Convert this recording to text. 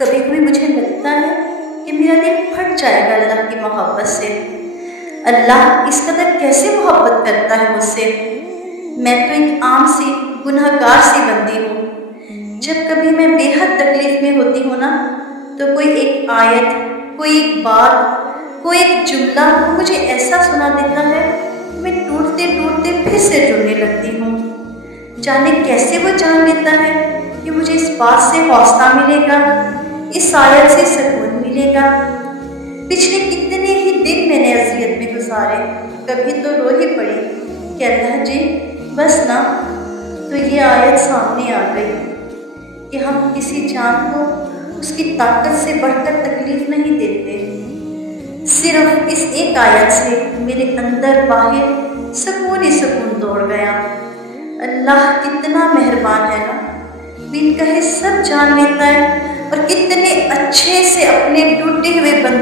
کبھی کبھی مجھے لگتا ہے کہ میرا دل پھٹ جائے گا اللہ کی محبت سے۔ اللہ اس قدر کیسے محبت کرتا ہے مجھ سے؟ میں تو ایک عام سی گناہ گار سی بندی ہوں۔ جب کبھی میں بے حد تکلیف میں ہوتی ہوں نا، تو کوئی ایک آیت، کوئی ایک بات، کوئی ایک جملہ مجھے ایسا سنا دیتا ہے، میں ٹوٹتے ٹوٹتے پھر سے جڑنے لگتی ہوں۔ جانے کیسے وہ جان لیتا ہے کہ مجھے اس بات سے حوصلہ ملے گا، اس آیت سے سکون ملے گا۔ پچھلے کتنے ہی دن میں نے اذیت میں گزارے، کبھی تو رو ہی پڑی کہ اللہ جی بس نا۔ تو یہ آیت سامنے آ گئی کہ ہم کسی جان کو اس کی طاقت سے بڑھ کر تکلیف نہیں دیتے۔ صرف اس ایک آیت سے میرے اندر باہر سکون ہی سکون دوڑ گیا۔ اللہ کتنا مہربان ہے نا، بن کہے سب جان لیتا ہے، اور کتنے اچھے سے اپنے ٹوٹے ہوئے بندوں